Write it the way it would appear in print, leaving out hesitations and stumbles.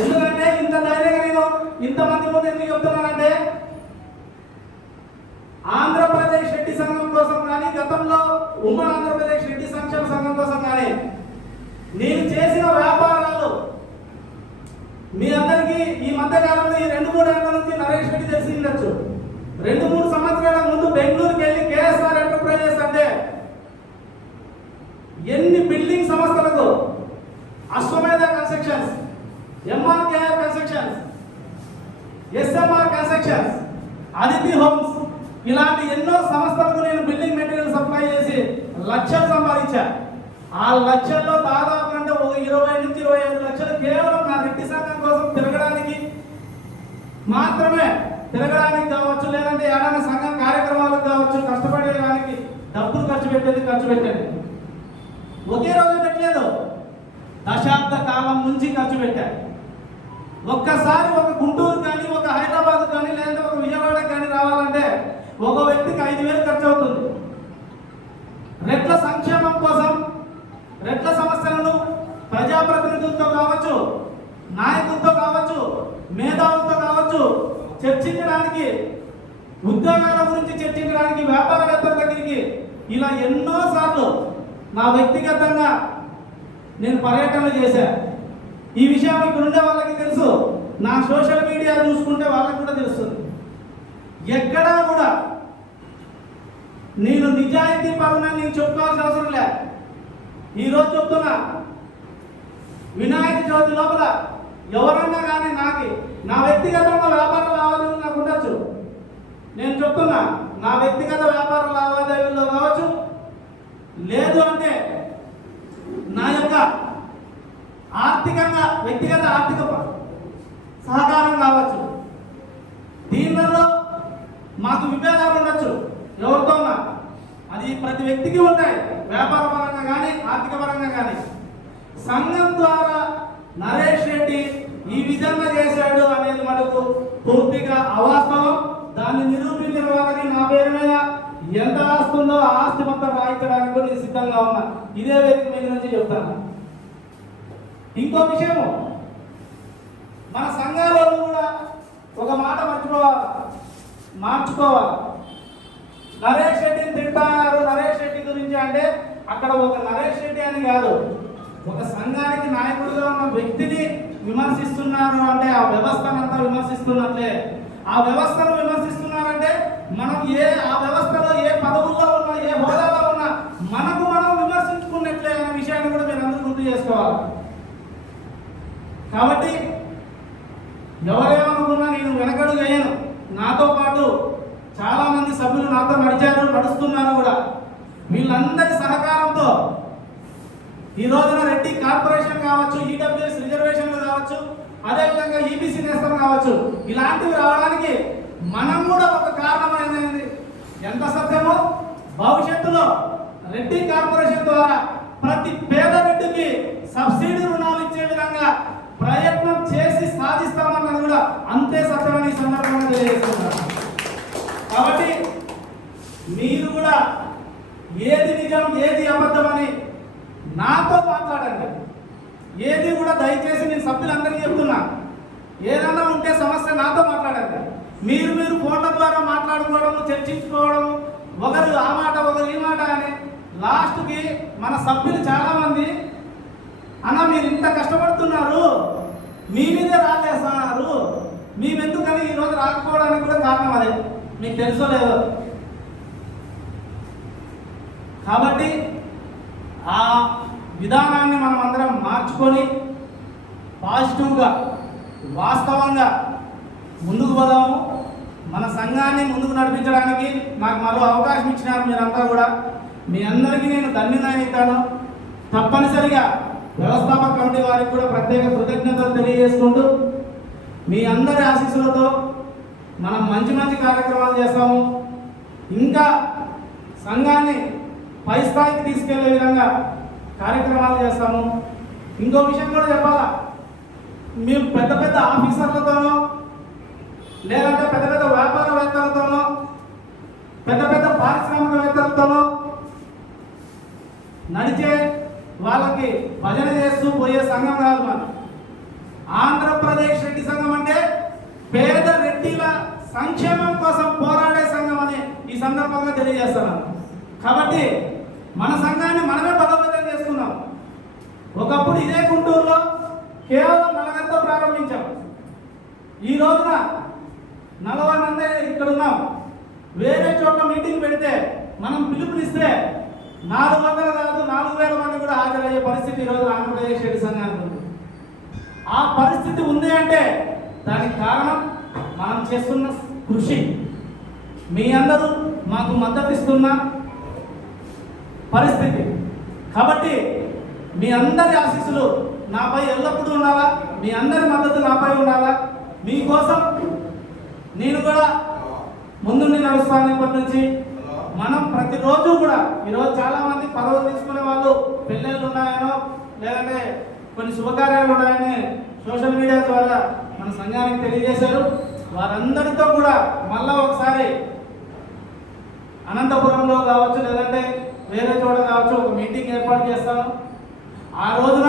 ఎందుకంటే ఇంత ధైర్యంగా నేను ఇంతమంది ముందు ఎందుకు చెప్తున్నానంటే, ఆంధ్రప్రదేశ్ రెడ్డి సంఘం కోసం కానీ, గతంలో ఉమ్మడి ఆంధ్రప్రదేశ్ రెడ్డి సంక్షేమ సంఘం కోసం కానీ నేను చేసిన వ్యాపారాలు మీ అందరికీ ఈ మధ్య కాలంలో ఈ 2-3 ఏళ్ల నుంచి నరేష్ రెడ్డి తెలిసి ఉండొచ్చు. 2-3 సంవత్సరాల ముందు బెంగళూరుకి వెళ్ళి కేఎస్ఆర్ ఎంటర్ప్రైజెస్ అంటే ఎన్ని బిల్డింగ్ సంస్థలకు, అశ్వమేధ constructions, MRKR constructions, SMR constructions, Aditi homes, ఇలాంటి ఎన్నో సంస్థలకు నేను బిల్డింగ్ మెటీరియల్ సప్లై చేసి లక్షలు సంపాదించా. ఆ లక్షల్లో దాదాపు అంటే ఒక 20 నుంచి 25 లక్షలు కేవలం నా రెడ్డి సంఘం కోసం తిరగడానికి మాత్రమే, తిరగడానికి కావచ్చు, లేదంటే ఏదైనా సంఘం కార్యక్రమాలకు కావచ్చు, కష్టపడేదానికి డబ్బులు ఖర్చు పెట్టేది. ఒకే రోజు పెట్టలేదు, దశాబ్ద కాలం నుంచి ఖర్చు పెట్టారు. ఒక్కసారి ఒక గుంటూరు కానీ, ఒక హైదరాబాద్ కానీ, లేదంటే ఒక విజయవాడ కానీ రావాలంటే ఒక వ్యక్తికి 5,000 ఖర్చు అవుతుంది. రెట్ల సంక్షేమం కోసం, రెట్ల సమస్యలను ప్రజాప్రతినిధులతో కావచ్చు, నాయకులతో కావచ్చు, మేధావులతో కావచ్చు చర్చించడానికి, ఉద్యోగాల గురించి చర్చించడానికి, వ్యాపారవేత్తల దగ్గరికి ఇలా ఎన్నో సార్లు నా వ్యక్తిగతంగా నేను పర్యటనలు చేశా. ఈ విషయం ఇక్కడ ఉండే వాళ్ళకి తెలుసు, నా సోషల్ మీడియా చూసుకుంటే వాళ్ళకి కూడా తెలుస్తుంది. ఎక్కడా కూడా నేను నిజాయితీ పరునని నేను చెప్పుకోవాల్సిన అవసరం లే. ఈరోజు చెప్తున్నా, వినాయక చవితి లోపల ఎవరన్నా కానీ నా వ్యక్తిగతంగా వ్యాపార లావాదేవీలు నాకు ఉండొచ్చు. నేను చెప్తున్నా, నా వ్యక్తిగత వ్యాపార లావాదేవీల్లో కావచ్చు, లేదు అంటే నా యొక్క ఆర్థికంగా వ్యక్తిగత ఆర్థిక సహకారం కావచ్చు, దీనిలో మాకు విభేదాలు ఉండొచ్చు ఎవరితోనా, అది ప్రతి వ్యక్తికి ఉంటాయి, వ్యాపార పరంగా కానీ ఆర్థిక పరంగా కానీ. సంఘం ద్వారా నరేష్ రెడ్డి ఈ విధంగా చేశాడు అనేది మనకు పూర్తిగా అవాస్తవం. దాన్ని నిరూపించిన వాళ్ళకి నా పేరు మీద ఎంత ఆస్తుందో ఆ ఆస్తి మొత్తం రాయించడానికి కూడా నేను సిద్ధంగా ఉన్నా. ఇదే వేదిక మీద నుంచి చెప్తాను. ఇంకో విషయం, మన సంఘాలలో కూడా ఒక మాట మార్చుకోవాలి. నరేష్ రెడ్డిని తింటారు, నరేష్ రెడ్డి గురించి అంటే అక్కడ ఒక నరేష్ రెడ్డి అని కాదు, ఒక సంఘానికి నాయకుడిగా ఉన్న వ్యక్తిని విమర్శిస్తున్నారు అంటే ఆ వ్యవస్థనంతా విమర్శిస్తున్నట్లే. ఆ వ్యవస్థను విమర్శిస్తున్నారంటే మనం ఆ వ్యవస్థలో ఏ పదవుల్లో ఉన్నా, ఏ హోదాలో ఉన్నా మనకు మనం విమర్శించుకున్నట్లే అనే విషయాన్ని కూడా మీరు అందరూ గుర్తు చేసుకోవాలి. కాబట్టి ఎవరేమనుకున్నా నేను వెనకడుగు వేయను. నాతో పాటు చాలా మంది సభ్యులు నాతో నడుస్తున్నారు కూడా. వీళ్ళందరి సహకారంతో ఈ రోజున రెడ్డి కార్పొరేషన్ కావచ్చు, ఈడబ్ల్యూఎస్ రిజర్వేషన్లు కావచ్చు, అదేవిధంగా ఈబీసీ నేస్తం కావచ్చు, ఇలాంటివి రావడానికి మనం కూడా ఒక కారణమైనది. ఎంత సత్యమో భవిష్యత్తులో రెడ్డి కార్పొరేషన్ ద్వారా ప్రతి పేద రెడ్డికి సబ్సిడీ రుణాలు ఇచ్చే విధంగా ప్రయత్నం చేసి సాధిస్తామన్నది కూడా అంతే సత్యమని ఈ సందర్భంగా తెలియజేస్తున్నారు. కాబట్టి మీరు కూడా ఏది నిజం ఏది అబద్ధమని నాతో మాట్లాడండి. ఏది కూడా దయచేసి నేను సభ్యులందరికీ చెప్తున్నా, ఏదన్నా ఉంటే సమస్య నాతో మాట్లాడండి. మీరు ఫోన్ల ద్వారా మాట్లాడుకోవడం, చర్చించుకోవడం, ఒకరు ఆ మాట ఒకరు ఈ మాట అని లాస్ట్కి మన సభ్యులు చాలామంది అన్న మీరు ఇంత కష్టపడుతున్నారు, మీ మీదే రాలేస్తున్నారు, మేమెందుకని ఈరోజు రాకపోవడానికి కూడా కారణం అదే. మీకు తెలుసో లేదో. కాబట్టి ఆ విధానాన్ని మనం అందరం మార్చుకొని పాజిటివ్గా వాస్తవంగా ముందుకు పోదాము. మన సంఘాన్ని ముందుకు నడిపించడానికి నాకు మరో అవకాశం ఇచ్చినారు మీరంతా కూడా. మీ అందరికీ నేను ధన్యవాదాలు. తప్పనిసరిగా వ్యవస్థాపక కమిటీ వారికి కూడా ప్రత్యేక కృతజ్ఞతలు తెలియజేసుకుంటూ మీ అందరి ఆశీస్సులతో మనం మంచి కార్యక్రమాలు చేస్తాము. ఇంకా సంఘాన్ని పై స్థాయికి తీసుకెళ్లే విధంగా కార్యక్రమాలు చేస్తాము. ఇంకో విషయం కూడా చెప్పాలా, మీరు పెద్ద ఆఫీసర్లతోనో, లేదంటే పెద్ద వ్యాపారవేత్తలతోనో, పెద్ద పారిశ్రామికవేత్తలతోనో నడిచే వాళ్ళకి భజన చేస్తూ పోయే సంఘం కాదు. మన ఆంధ్రప్రదేశ్ సంక్షేమం కోసం పోరాడే సంఘం అని ఈ సందర్భంగా తెలియజేస్తున్నాను. కాబట్టి మన సంఘాన్ని మనమే బలోపేతం చేసుకున్నాం. ఒకప్పుడు ఇదే గుంటూరులో కేవలం నలుగురితో ప్రారంభించాం. ఈ రోజున 40 మంది ఇక్కడ ఉన్నాం. వేరే చోట్ల మీటింగ్ పెడితే మనం పిలుపునిస్తే 400 కాదు 4000 మంది కూడా హాజరయ్యే పరిస్థితి ఈరోజు ఆంధ్రప్రదేశ్ రెడ్డి సంఘానికి ఉంది. ఆ పరిస్థితి ఉంది అంటే దానికి కారణం మనం చేస్తున్న కృషి. మీ అందరూ మాకు మద్దతు ఇస్తున్న పరిస్థితి. కాబట్టి మీ అందరి ఆశీస్సులు నాపై ఎల్లప్పుడూ ఉండాలా, మీ అందరి మద్దతు నాపై ఉండాలా. మీకోసం నేను కూడా ముందుండి నడుస్తాను. ఇప్పటి నుంచి మనం ప్రతిరోజు కూడా, ఈరోజు చాలా మంది పదవులు తీసుకునే వాళ్ళు పెళ్ళిళ్ళు ఉన్నాయనో లేదంటే కొన్ని శుభకార్యాలు ఉన్నాయని సోషల్ మీడియా ద్వారా మన సంఘానికి తెలియజేశారు. వారందరితో కూడా మళ్ళా ఒకసారి అనంతపురంలో కావచ్చు లేదంటే వేరే చోట కావచ్చు ఒక మీటింగ్ ఏర్పాటు చేస్తాను. ఆ రోజున